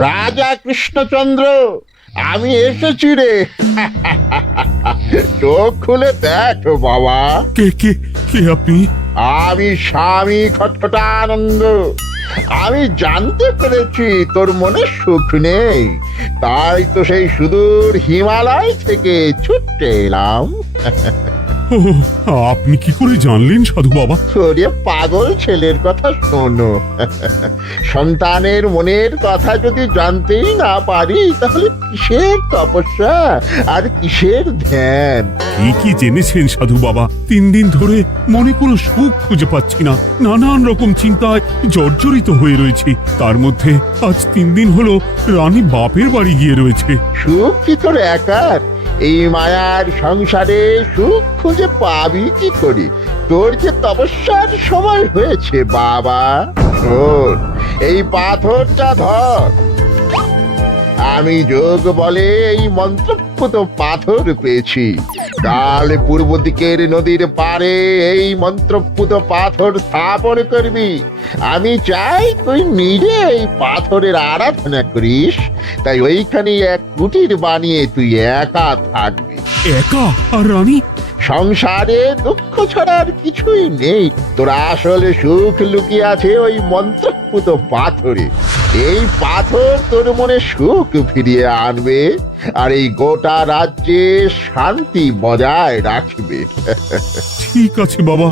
রাজা কৃষ্ণচন্দ্র, আমি এসেছি রে। চোখ খুলে দেখো বাবা। কে কে কে আপনি? আমি স্বামী খটখটানন্দ। আমি জানতে পেরেছি তোর মনে সুখ নেই, তাই তো সেই সুদূর হিমালয় থেকে ছুটে এলাম। ও, আপনি কি করে জানলেন সাধু বাবা? ওরে পাগল ছেলের কথা শোনো। সন্তানের মনের কথা যদি জানতেই না পারি, তাহলে কিসের তপস্যা আর কিসের ধ্যান? কি কি জেনেছেন সাধু বাবা? 3 দিন ধরে মনে কোনো সুখ খুঁজে পাচ্ছি না, নানান রকম চিন্তায় জর্জরিত হয়ে রয়েছি। তার মধ্যে আজ 3 দিন হলো রানী বাপের বাড়ি গিয়ে রয়েছে। সুখ কি তোর একার? এই মায়ার সংসারে সুখ খুঁজে পাবি কি করি? তোর যে তপস্যার সময় হয়েছে বাবা। শোন, এই পাথরটা ধর। আমি যোগ বলে এই মন্ত্রপুত পাথর পেয়েছি। কাল পূর্ব দিকের নদীর পাড়ে এই মন্ত্রপুত পাথর স্থাপন করবি। আমি চাই তুই নিজে এই পাথরের আরাধনা করিস। তাই ওইখানে এক কুটির বানিয়ে তুই একা থাকবি। একা? আর রানী? সংসারে দুঃখ ছাড়া আর কিছুই নেই। তোর আসলে সুখ লুকিয়ে আছে ওই মন্ত্রপুত পাথরে। এই পাথর তোর মনে সুখ ফিরিয়ে আনবে আর এই গোটা রাজ্যে শান্তি বজায় রাখবে। ঠিক আছে বাবা।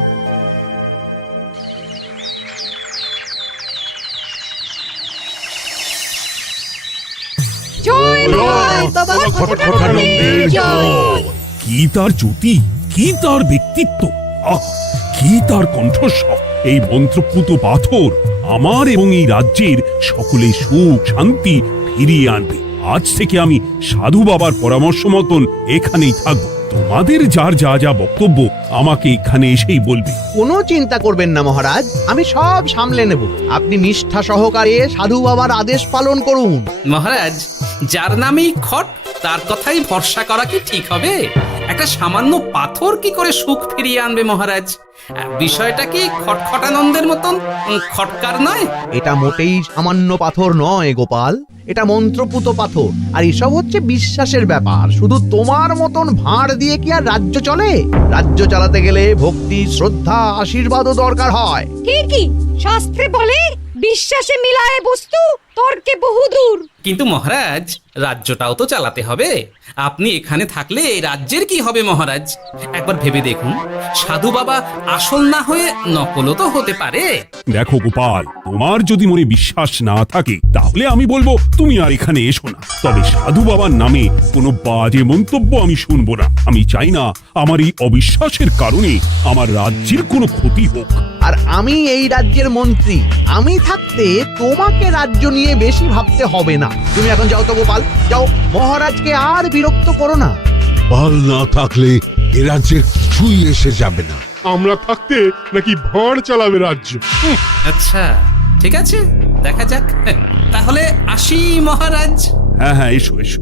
জয় বাবা খটখটানন্দের জয়। কি তার জ্যোতি, কি তার ব্যক্তিত্ব, আহ, কি তার কণ্ঠস্বর! এই মন্ত্রপুত পাথর আমার এবং এই রাজ্যের সকলে সুখ শান্তি ফিরিয়ে আনবে। আজ থেকে আমি সাধু বাবার পরামর্শ মতন এখানেই থাকবো। তোমাদের যার যা যা বক্তব্য আমাকে এখানে এসেই বলবে। কোনো চিন্তা করবেন না মহারাজ, আমি সব সামলে নেব। আপনি নিষ্ঠা সহকারে সাধু বাবার আদেশ পালন করুন। মহারাজ, যার নামেই খট তার কথাই ভরসা করা কি ঠিক হবে? একটা সামান্য পাথর কি করে সুখ ফিরিয়ে আনবে মহারাজ? বিষয়টা কি খটখটানন্দের মতন খটকার নয়? এটা মোটেই সামান্য পাথর নয় গোপাল, এটা মন্ত্রপুত পাথর। আর এসব হচ্ছে বিশ্বাসের ব্যাপার। শুধু তোমার মতন ভাঁড় দিয়ে কি আর রাজ্য চলে? রাজ্য চালাতে গেলে ভক্তি, শ্রদ্ধা, আশীর্বাদও দরকার হয়। ঠিকই, শাস্ত্রে বলে বিশ্বাসে মিলায় বস্তু, তর্কে বহুদূর। কিন্তু মহারাজ, রাজ্যটাও তো চালাতে হবে। আপনি এখানে থাকলে এই রাজ্যের কি হবে মহারাজ? একবার ভেবে দেখুন, সাধু বাবা আসল না হয়ে নকলও তো হতে পারে। দেখো গোপাল, তোমার যদি মনে বিশ্বাস না থাকে তাহলে আমি বলবো তুমি আর এখানে এসো না। তবে সাধু বাবার নামে কোনো বাজে মন্তব্য আমি শুনবো না। আমি চাই না আমার এই অবিশ্বাসের কারণে আমার রাজ্যের কোনো ক্ষতি হোক। আর আমি এই রাজ্যের মন্ত্রী, আমি থাকতে তোমাকে রাজ্য নিয়ে বেশি ভাবতে হবে না। তুমি এখন যাও তো গোপাল, যাও। মহারাজকে আর বিরক্ত করো না। পাল না থাকলে এ রাজ্যে কিছুই এসে যাবে না। আমরা থাকতে নাকি ভাঁড় চালাবে রাজ্য? আচ্ছা, ঠিক আছে, দেখা যাক। তাহলে আসি মহারাজ। হ্যাঁ হ্যাঁ, এসো এসো।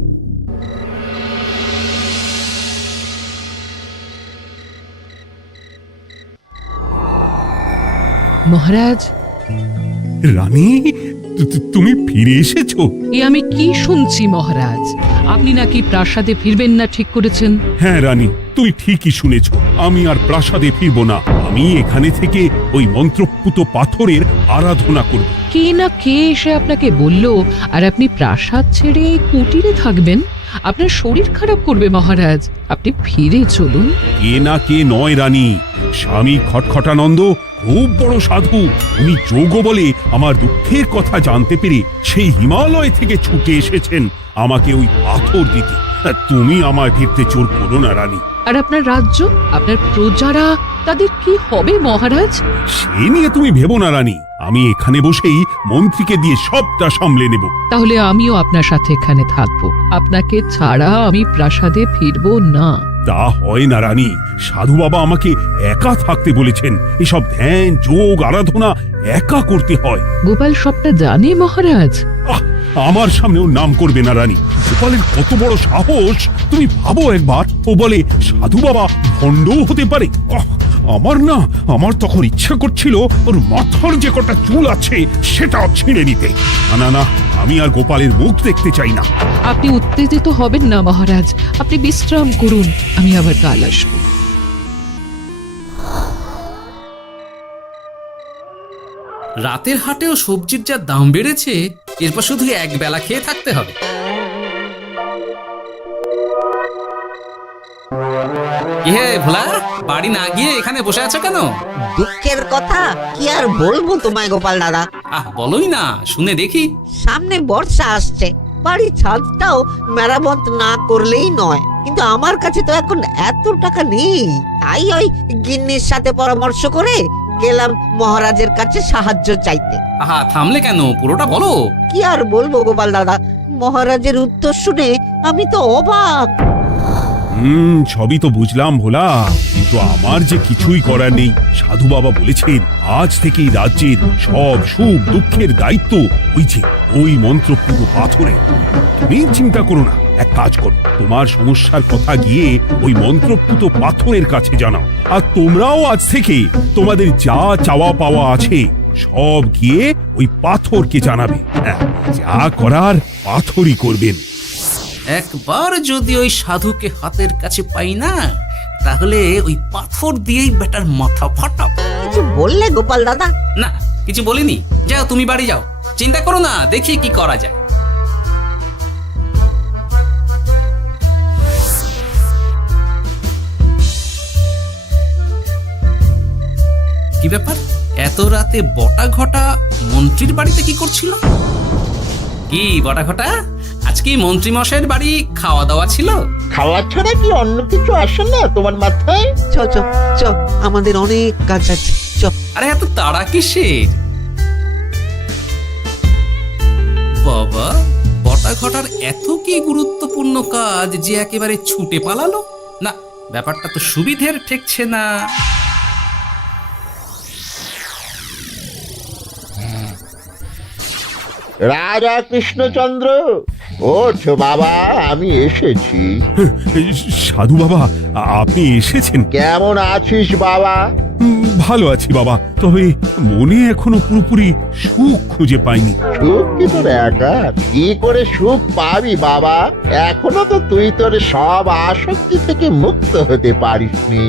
মহারাজ, রানী, তুমি ফিরে এসেছো? এ আমি কি শুনছি মহারাজ? আপনি নাকি প্রাসাদে ফিরবেন না ঠিক করেছেন? হ্যাঁ রানী, তুমি ঠিকই শুনেছ। আমি আর প্রাসাদে ফিরবো না। আমি এখানে থেকে ওই মন্ত্রপুত পাথরের আরাধনা করব। কে না কে এসে আপনাকে বলল আর আপনি প্রাসাদ ছেড়ে এই কুটিরে থাকবেন? আপনার শরীর খারাপ করবে মহারাজ, আপনি ফিরে চলুন। কে না কে নয় রানী, স্বামী খটখটানন্দ খুব বড় সাধু। উনি যোগ বলে আমার দুঃখের কথা জানতে পেরে সেই হিমালয় থেকে ছুটে এসেছেন আমাকে ওই পাথর দিতে। তুমি আমায় ফিরতে জোর করো না রানী। আর আপনার রাজ্য, আপনার প্রজারা, তাদের কি হবে মহারাজ? সে নিয়ে তুমি ভেবো না রানী, আমি এখানে বসেই মন্ত্রীকে দিয়ে সবটা সামলে নেব। তাহলে আমিও আপনার সাথে এখানে থাকবো। আপনাকে ছাড়া আমি প্রাসাদে ফিরবো না। তা হয় না রানী, সাধু বাবা আমাকে একা থাকতে বলেছেন। এসব ধ্যান, যোগ, আরাধনা একা করতে হয়। গোপাল সবটা জানে মহারাজ। আমার সামনে ওর নাম করবে না রানী। গোপালের কত বড় সাহস তুমি ভাবো একবার। ও বলে সাধু বাবা ভণ্ডও হতে পারে। আমার তখন ইচ্ছা করছিল ওর মাথার যে কটা চুল আছে সেটাও ছিঁড়ে নিতে। না, আমি আর গোপালের মুখ দেখতে চাই না। আপনি উত্তেজিত হবেন না মহারাজ, আপনি বিশ্রাম করুন, আমি আবার কাল আসবো। রাতের হাটেও সবজির যা দাম বেড়েছে, এরপর শুধু এক বেলা খেয়ে থাকতে হবে। কি হে ভোলা, বাড়ি না গিয়ে এখানে বসে আছো কেন? দুঃখের কথা কি আর বলবো তোমায় গোপাল দাদা। বলোই না, শুনে দেখি। সামনে বর্ষা আসছে, বাড়ির ছাদটাও মেরামত না করলেই নয়, কিন্তু আমার কাছে তো এখন এত টাকা নেই। তাই ওই গিন্নির সাথে পরামর্শ করে গেলাম মহারাজের কাছে সাহায্য চাইতে। থামলে কেন, পুরোটা বলো। কি আর বলবো গোপাল দাদা, মহারাজের উত্তর শুনে আমি তো অবাক। সবই তো বুঝলাম ভোলা, কিন্তু আমার যে কিছুই করার নেই। সাধু বাবা বলেছেন আজ থেকেই রাজ্যের সব সুখ দুঃখের দায়িত্ব ওই মন্ত্রপুত পাথরে। তুমি চিন্তা করো না, এক কাজ করো, তোমার সমস্যার কথা গিয়ে ওই মন্ত্রপুত পাথরের কাছে জানাও। আর তোমরাও আজ থেকে তোমাদের যা চাওয়া পাওয়া আছে সব গিয়ে ওই পাথরকে জানাবে। যা করার পাথরই করবেন। একবার যদি ওই সাধুকে হাতের কাছে পাই না, তাহলে ওই পাথর দিয়েই বেটার মাথা ফাটাব। কিছু বললে গোপাল দাদা? না, কিছু বলিনি। যাও, তুমি বাড়ি যাও, চিন্তা করো না, দেখি কি করা যায়। কি ব্যাপার, এত রাতে বটা ঘটা মন্ত্রীর বাড়িতে কি করছিল? কি বটা ঘটা, আজকে মন্ত্রী মশাইয়ের বাড়ি খাওয়া দাওয়া ছিল? খাওয়া ছাড়া কি অন্য কিছু আসে না তোমার মাথায়? চ চ চ, আমাদের অনেক কাজ আছে, চ। আরে এত তাড়া কিসের? বাবা, বটা ঘটার এত কি গুরুত্বপূর্ণ কাজ যে একেবারে ছুটে পালালো? না, ব্যাপারটা তো সুবিধের ঠেকছে না। রাজা কৃষ্ণচন্দ্র, ওঠ বাবা, আমি এসেছি। সাধু বাবা, আপনি এসেছেন? কেমন আছিস বাবা? ভালো আছি বাবা, তবে মনে এখনো পুরোপুরি সুখ খুঁজে পাইনি। সুখ কি তোর একার? কি করে সুখ পাবি বাবা? এখনো তো তুই তোর সব আসক্তি থেকে মুক্ত হতে পারিসনি।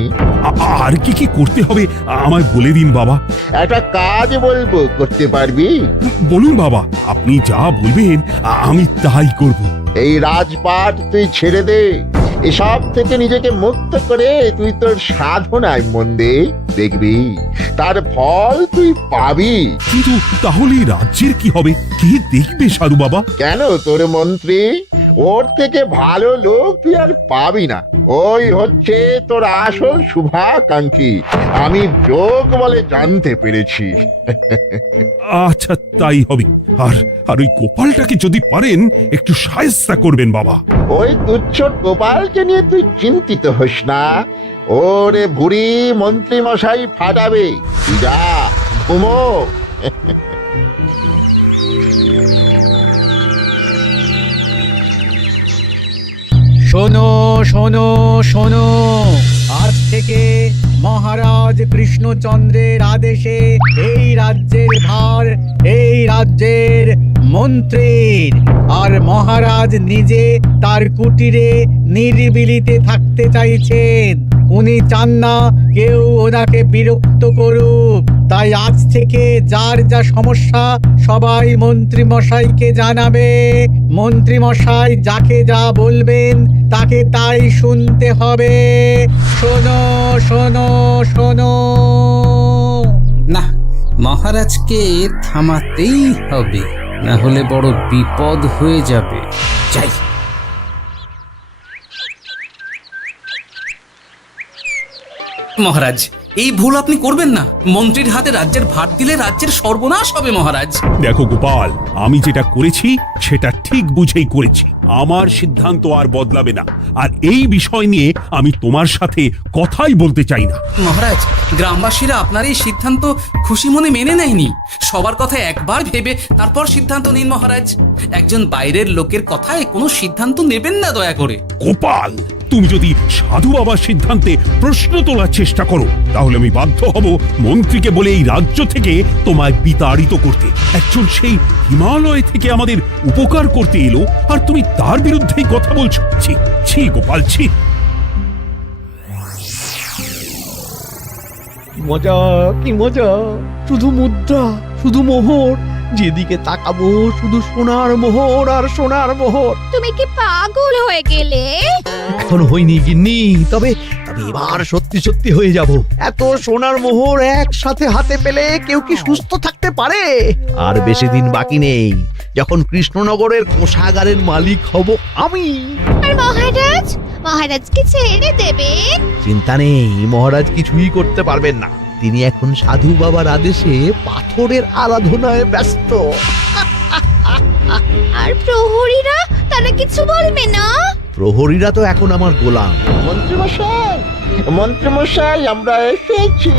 আর কি কি করতে হবে আমায় বলে দিন বাবা। একটা কাজ বলবো, করতে পারবি? বলুন বাবা, আপনি যা বলবেন আমি তাই করব। এই রাজপাট তুই ছেড়ে দে, এসব থেকে নিজেকে মুক্ত করে তুই তোর সাধনায় মন দে, দেখবি তার ফল তুই পাবি। কিন্তু তাহলে রাজ্যের কি হবে? কে দেখবে সাধু বাবা? কেন, তোর মন্ত্রী? ওর থেকে ভালো লোক তুই আর পাবি না। ওই হচ্ছে তোর আসল শুভাকাঙ্ক্ষী, আমি যোগ বলে জানতে পেরেছি। আচ্ছা, তাই হবে। আর ওই গোপালটাকে যদি পারেন একটু সাহায্য করবেন বাবা। ওই তুচ্ছ গোপালকে নিয়ে তুই চিন্তিত হোস না, ওরে বুড়ি মন্ত্রী মশাই ফাটাবে। তুই যা, ঘুমো। শোনো শোনো শোনো, আজ থেকে মহারাজ কৃষ্ণচন্দ্রের আদেশে এই রাজ্যের ভার এই রাজ্যের মন্ত্রীর। আর মহারাজ নিজে তার কুটিরে নিরিবিলিতে থাকতে চাইছেন। উনি চান না কেউ ওনাকে বিরক্ত করুক। তাই আজ থেকে যার যা সমস্যা সবাই মন্ত্রী মশাইকে জানাবে। মন্ত্রী মশাই যাকে যা বলবেন তাকে তাই শুনতে হবে। শোনো শোনো শোনো। না, মহারাজকে থামাতেই হবে, না হলে বড় বিপদ হয়ে যাবে। যাই। মহারাজ, এই ভুল আপনি করবেন না। মন্ত্রীর হাতে রাজ্যের ভার দিলে রাজ্যের সর্বনাশ হবে মহারাজ। দেখো গোপাল, আমি যেটা করেছি সেটা ঠিক বুঝেই করেছি। আমার সিদ্ধান্ত আর বদলাবে না। আর এই বিষয় নিয়ে আমি তোমার সাথে কথাই বলতে চাই না। মহারাজ, গ্রামবাসীরা আপনার এই সিদ্ধান্ত খুশি মনে মেনে নেয়নি। সবার কথা একবার ভেবে তারপর সিদ্ধান্ত নিন মহারাজ। একজন বাইরের লোকের কথায় কোনো সিদ্ধান্ত নেবেন না দয়া করে। গোপাল, তুমি যদি সাধু বাবার সিদ্ধান্তে প্রশ্ন তোলার চেষ্টা করো তাহলে আমি বাধ্য হব মন্ত্রীকে বলে এই রাজ্য থেকে তোমায় বিতাড়িত করতে। একজন সেই হিমালয় থেকে আমাদের উপকার করতে এলো আর তুমি তার বিরুদ্ধেই কথা বলছো। ছি ছি গোপাল, ছি। মজা, কি মজা! শুধু মুদ্রা, শুধু মোহর, যেদিকে তাকাবো শুধু সোনার মোহর আর সোনার মোহর। তুমি কি পাগল হয়ে গেলে? এখন হইনি গিন্নি, তবে এবার সত্যি সত্যি হয়ে যাব। এত সোনার মোহর একসাথে হাতে পেলে কেউ কি সুস্থ থাকতে পারে? আর বেশি দিন বাকি নেই যখন কৃষ্ণনগরের কোষাগারের মালিক হব আমি। আর মহারাজ, মহারাজকে ছেড়ে দেবেন? চিন্তা নেই, মহারাজ কিছুই করতে পারবেন না। তিনি এখন সাধু বাবার আদেশে পাথরের আরাধনায় ব্যস্ত। আর প্রহরীরা, তারা কিছু বলবে না? প্রহরীরা তো এখন আমার গোলাম। মন্ত্রীমশাই, মন্ত্রীমশাই, আমরা এসেছি।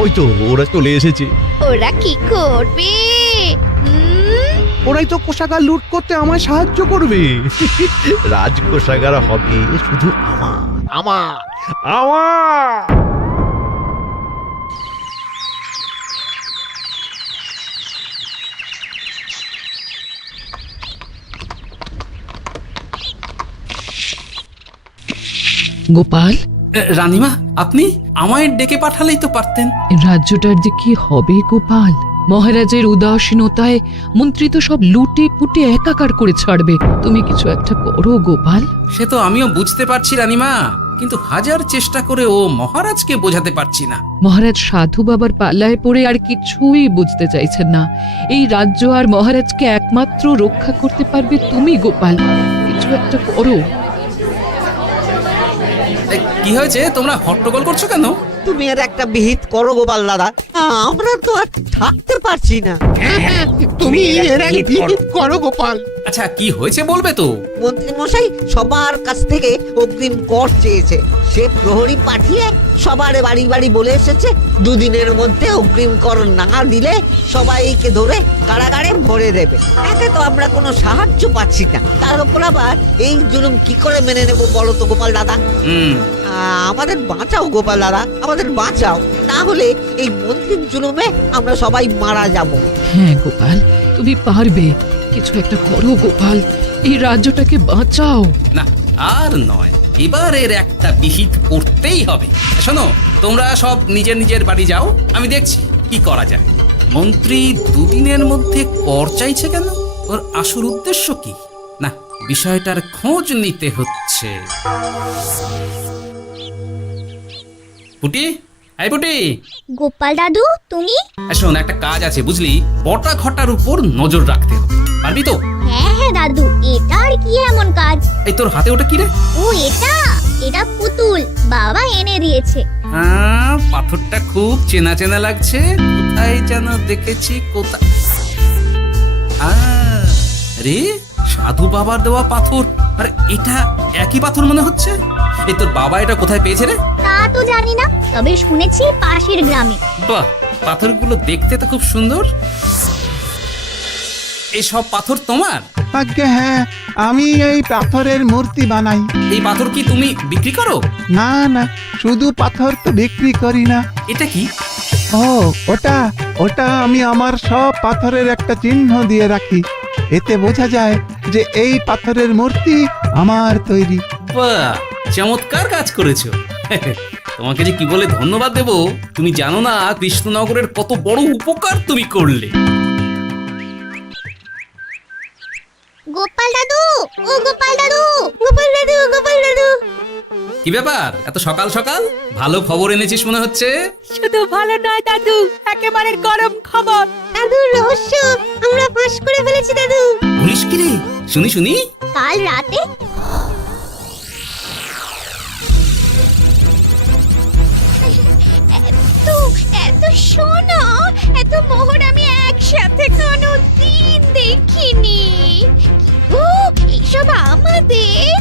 ওই তো ওরা চলে এসেছে। ওরা কি করবে? ওরাই তো কোষাগার লুট করতে আমায় সাহায্য করবে। রাজকোষাগার হবে শুধু আমার, আমার, আমার। গোপাল, রানীমা, আপনি আমায় ডেকে পাঠালেই তো পারতেন। রাজ্যটার যে কি হবে গোপাল? মহারাজের উদাসীনতায় মন্ত্রী তো সব লুটে পুটে একাকার করে ছাড়বে। তুমি কিছু একটা করো গোপাল। সে তো আমিও বুঝতে পারছি রানীমা, কিন্তু হাজার চেষ্টা করে ও মহারাজকে বোঝাতে পারছি না। মহারাজ সাধু বাবার পাল্লায় পড়ে আর কিছুই বুঝতে চাইছেন না। এই রাজ্য আর মহারাজকে একমাত্র রক্ষা করতে পারবে তুমি গোপাল। কিছু একটা করো। কি হয়েছে, তোমরা হট্টগোল করছো কেন? তুমি আর একটা বিহিত করো গোপাল দাদা, আমরা তো আর থাকতে পারছি না। তুমি এর আগে বিহিত করো গোপাল। আচ্ছা, কি হয়েছে বলবে তো? মন্ত্রী মশাই সবার কাছ থেকে অগ্রিম কর চেয়েছে। সে প্রহরী পাঠিয়ে সবার বাড়ি বাড়ি বলে এসেছে দুদিনের মধ্যে অগ্রিম কর না দিলে সবাইকে ধরে কারাগারে ভরে দেবে। এতে তো আমরা কোনো সাহায্য পাচ্ছি না। তার উপর আবার এই জুলুম কি করে মেনে নেব বলো তো গোপাল দাদা? আমাদের বাঁচাও গোপাল দাদা, আমাদের বাঁচাও, না হলে এই মন্ত্রীর জুলুমে আমরা সবাই মারা যাব। হ্যাঁ গোপাল, তুমি পারবে। কিছু একটা করো গোপাল, এই রাজ্যটাকে বাঁচাও। না, আর নয়, এবার এর একটা বিহিত করতেই হবে। শোনো, তোমরা সব নিজের নিজের বাড়ি যাও, আমি দেখছি কি করা যায়। মন্ত্রী দুদিনের মধ্যে কর চাইছে কেন? ওর আসল উদ্দেশ্য কি? না, বিষয়টার খোঁজ নিতে হচ্ছে। পুটি, এই পুটি। গোপাল দাদু, তুমি? শোন, একটা কাজ আছে বুঝলি, বটা ঘটার উপর নজর রাখতে হবে। পারবি তো? হ্যাঁ হ্যাঁ দাদু, এটা আর কি এমন কাজ? এই তোর হাতে ওটা কি রে? ও এটা পুতুল, বাবা এনে দিয়েছে। পাথরটা খুব চেনা চেনা লাগছে, কোথায় যেন দেখেছি। কোথায়? আরে, সাধু বাবার দেওয়া পাথর। আরে, এটা একই পাথর মনে হচ্ছে। এই তোর বাবা এটা কোথায় পেয়েছে রে? তা তো জানি না, তবে শুনেছি পাশের গ্রামে। বাহ, পাথরগুলো দেখতে তো খুব সুন্দর। এই সব পাথর তোমার? আজ্ঞে হ্যাঁ, আমি এই পাথরের মূর্তি বানাই। এই পাথর কি তুমি বিক্রি করো? না না, শুধু পাথর তো বিক্রি করি না। এটা কি? ও, ওটা আমি আমার সব পাথরের একটা চিহ্ন দিয়ে রাখি। এতে বোঝা যায় যে এই পাথরের মূর্তি আমার তৈরি। বাহ, চমৎকার কাজ করেছো। তোমাকে যে কি বলে ধন্যবাদ দেব তুমি জানো না। কৃষ্ণনগরের কত বড় উপকার তুমি করলে। গোপাল দাদু, ও গোপাল দাদু, গোপাল দাদু, গোপাল দাদু। কি ব্যাপার, এত সকাল সকাল? ভালো খবর এনেছিস মনে হচ্ছে। শুধু ভালো নয় দাদু, একেবারে গরম খবর। দাদু, রহস্য আমরা ফাঁস করে ফেলেছি দাদু। বলিস কি রে? শুনি শুনি। কাল রাতে এত সোনা, এত মোহর আমি একসাথে কোনোদিন দেখিনি। ও, এইসব আমাদের?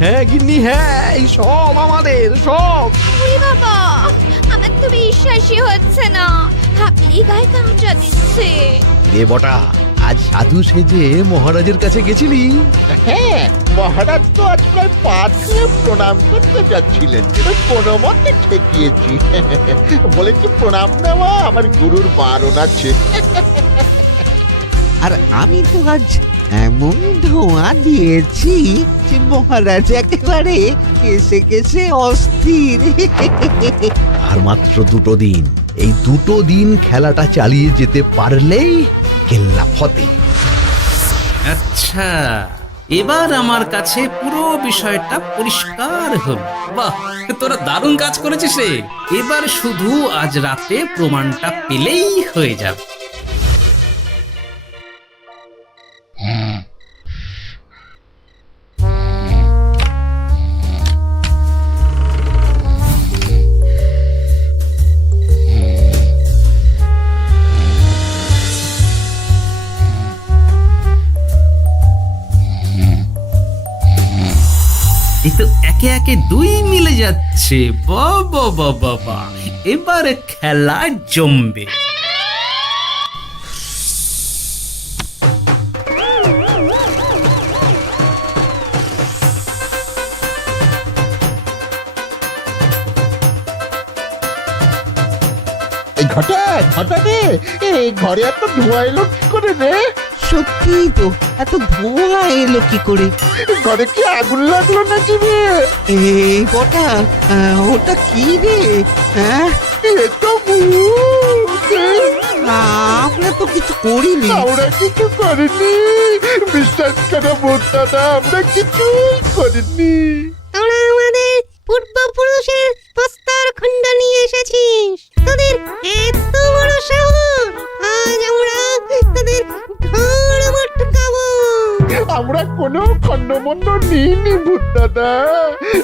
হ্যাঁ গিন্নি, হ্যাঁ, এই সব আমাদের, সব। ওরে বাবা, আমার তো বিশ্বাসই হচ্ছে না। ভাবলেই গায়ে কাঁটা দিচ্ছে। রে বটা, আজ সাধু সেজে মহারাজের কাছে গেছিলি? হ্যাঁ, মহারাজ তো আজ প্রায় পাথরে প্রণাম করতে যাচ্ছিলেন, কোনো মতে ঠেকিয়েছি। বলেছি প্রণাম নেওয়া আমার গুরুর বারণ আছে। আর আমি তো আজ এমন ধোঁয়া দিয়েছি যে মহারাজ একেবারে কেসে কেসে অস্থির। আর মাত্র 2 দিন, এই 2 দিন খেলাটা চালিয়ে যেতে পারলেই কেল্লা ফতে। আচ্ছা, এবার আমার কাছে পুরো বিষয়টা পরিষ্কার হলো। বাহ, তোরা দারুণ কাজ করেছিস রে। এবার শুধু আজ রাতে প্রমাণটা পেলেই হয়ে যাবে। এই তো একে একে 2 মিলে যাচ্ছে। বাবা বাবা বাবা, এবার খেলা জমবে। এই ঘটা ঘটা রে, এই ঘরে এত ধোঁয়া এলো কি করে রে? সত্যি তো, এত ধোঁয়া এলো কি করে? ঘরে কি আগুন লাগলো নাকি রে? এই বটা, ওটা কি রে? হ্যাঁ, এ তো ভূত। আমরা তো কিছু করিনি। আমরা কিছু করিনি, বিশ্বাস করো ভূত দাদা, আমরা কিছু করিনি। তোরা আমাদের পূর্বপুরুষের প্রস্তর খণ্ড নিয়ে এসেছিস। তোদের এত বড় সাহস, আজ আমরা তোদের ঘর মটকাবো। আমরা কোনো খণ্ডমণ্ড নিইনি ভূত দাদা।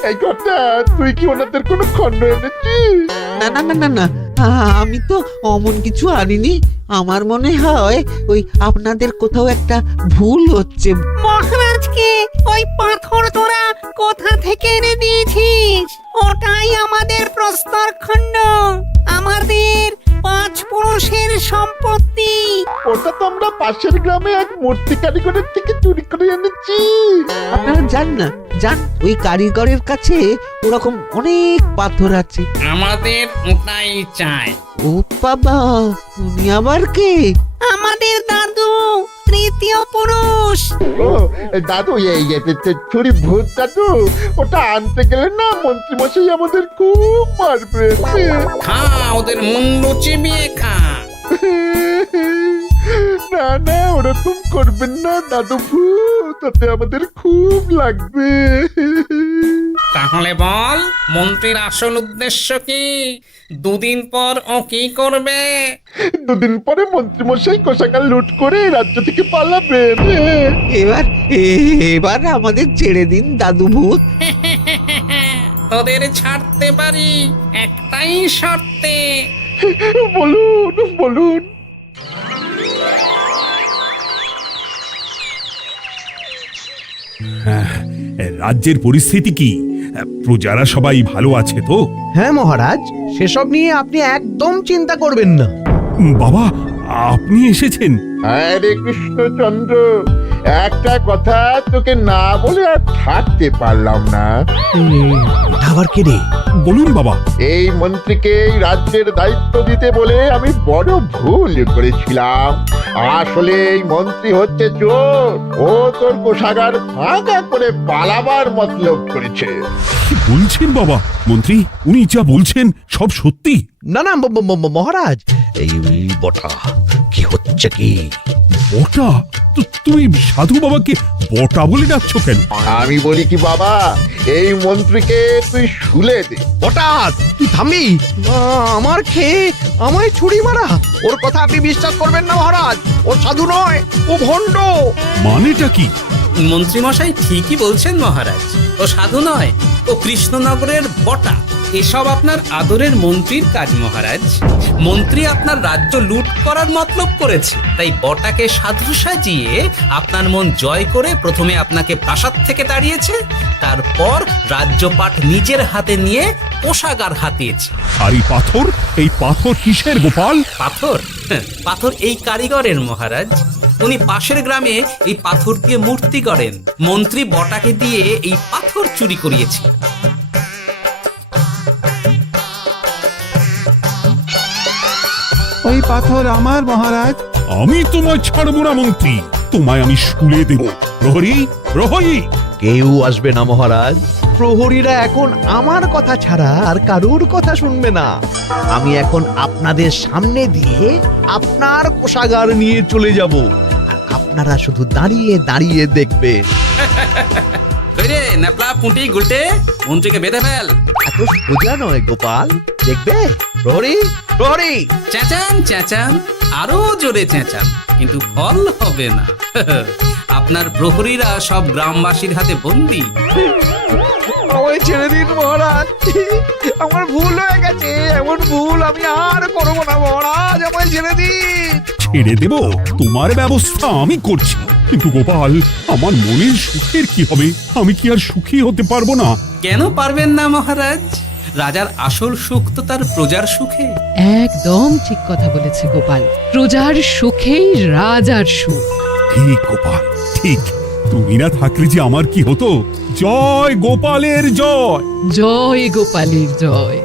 এই কথা, তুই কি ওনাদের কোনো খণ্ড এনেছিস? না না না না না, আমি তো অমন কিছু আনিনি। আমার মনে হয় ওই আপনাদের কোথাও একটা ভুল হচ্ছে। মহারাজকে ওই পাথর তোরা কোথা থেকে এনে দিয়েছিস? ওটাই আমাদের প্রস্তর খণ্ড, আমাদের 5 পুরুষের সম্পত্তি। ওটা তো আমরা পাশের গ্রামে এক মূর্তি কারিগরের থেকে চুরি করে এনেছি। আপনারা যান না, যান, ওই কারিগরের কাছে ওরকম অনেক পাথর আছে। আমাদের ওটাই চাই। ও বাবা, উনি আবার কে? আমাদের দাদু, 3য় পুরুষ। ও দাদু, এই চুরি ভূত দাদু, ওটা আনতে গেলে না মন্ত্রী মশাই আমাদের খুব মারবে। খা, ওদের মুন্ডু চিবিয়ে খা। না না, ওরকম করবেন না দাদু ভূত, তাতে আমাদের খুব লাগবে। তাহলে বল, মন্ত্রীর আসল উদ্দেশ্য কি? 2 দিন পর ও কি করবে? 2 দিন পরে মন্ত্রী মশাই কোষাগার লুট করে রাজ্য থেকে পালাবেন। এবার আমাদের ছেড়ে দিন দাদু ভূত। তোদের ছাড়তে পারি একটাই শর্তে। বলুন বলুন। রাজ্যের পরিস্থিতি কি? প্রজারা সবাই ভালো আছে তো? হ্যাঁ মহারাজ, সেসব নিয়ে আপনি একদম চিন্তা করবেন না। বাবা, আপনি এসেছেন? হরে কৃষ্ণচন্দ্র, একটা কথা তোকে না বলে আর থাকতে পারলাম না। আবার কে রে? বলুন বাবা। এই মন্ত্রীকে এই রাজ্যের দায়িত্ব দিতে বলে আমি বড় ভুল করেছিলাম। আসলে এই মন্ত্রী হচ্ছে চোর, ও তোর কোষাগার ফাঁকা করে পালাবার মতলব করেছে। কি বলছেন বাবা? মন্ত্রী, উনি যা বলছেন সব সত্যি? না না মহারাজ, এই বটা কি হচ্ছে কি? বটা? তো তুমি সাধু বাবাকে বটা বলে ডাকছো কেন? আমি বলি কি বাবা, এই মন্ত্রীকে তুই শুলে দে। বটা, তুই থামবি? আমার খেয়ে আমায় ছুরি মারা? ওর কথা আপনি বিশ্বাস করবেন না মহারাজ, ও সাধু নয়, ও ভণ্ড। মানেটা কি? মন্ত্রী মশাই ঠিকই বলছেন মহারাজ, ও সাধু নয়, ও কৃষ্ণনগরের বটা। এসব আপনার আদরের মন্ত্রীর কাজ মহারাজ। মন্ত্রী আপনার রাজ্য লুট করার মতলব করেছে, তাই বটাকে সাধু সাজিয়ে আপনার মন জয় করে প্রথমে আপনাকে প্রাসাদ থেকে তাড়িয়েছে, তারপর রাজ্যপাট নিজের হাতে নিয়ে কোষাগার হাতিয়েছে। আর এই পাথর কিসের গোপাল? পাথর? পাথর এই কারিগরের মহারাজ। উনি পাশের গ্রামে এই পাথর দিয়ে মূর্তি করেন। মন্ত্রী বটাকে দিয়ে এই পাথর চুরি করিয়েছে। ওই পাথর আমার মহারাজ। আমি তোমায় ছাড়বো না মন্ত্রী, তোমায় আমি শুলে দেব। প্রহরী, প্রহরী! কেউ আসবে না মহারাজ। প্রহরীরা এখন আমার কথা ছাড়া আর কারুর কথা শুনবে না। আমি এখন আপনাদের সামনে দিয়ে আপনার কোষাগার নিয়ে চলে যাব, আর আপনারা শুধু দাঁড়িয়ে দাঁড়িয়ে দেখবেন। রে ন্যাপলা পুঁটি গুলটে, মন্ত্রীকে বেঁধে ফেল। এত সোজা নয় গোপাল, দেখবে? প্রহরী, প্রহরী! চেঁচান চেঁচান, আরো জোরে চেঁচান, কিন্তু ফল হবে না। আপনার প্রহরীরা সব গ্রামবাসীর হাতে বন্দী। আমায় ছেড়ে দিন মহারাজ, আমার ভুল হয়ে গেছে। এমন ভুল আমি আর করবো না মহারাজ, আমায় ছেড়ে দিন। ছেড়ে দেব, তোমার ব্যবস্থা আমি করছি। কিন্তু গোপাল, আমার মনের সুখের কি হবে? আমি কি আর সুখী হতে পারবো না? কেন পারবেন না মহারাজ? রাজার আসল সুখ তো তার প্রজার সুখে। একদম ঠিক কথা বলেছে গোপাল। প্রজার সুখেই রাজার সুখ। ঠিক গোপাল, ঠিক। তুমি না থাকলে যে আমার কি হতো? জয় গোপালের জয়! জয় গোপালের জয়।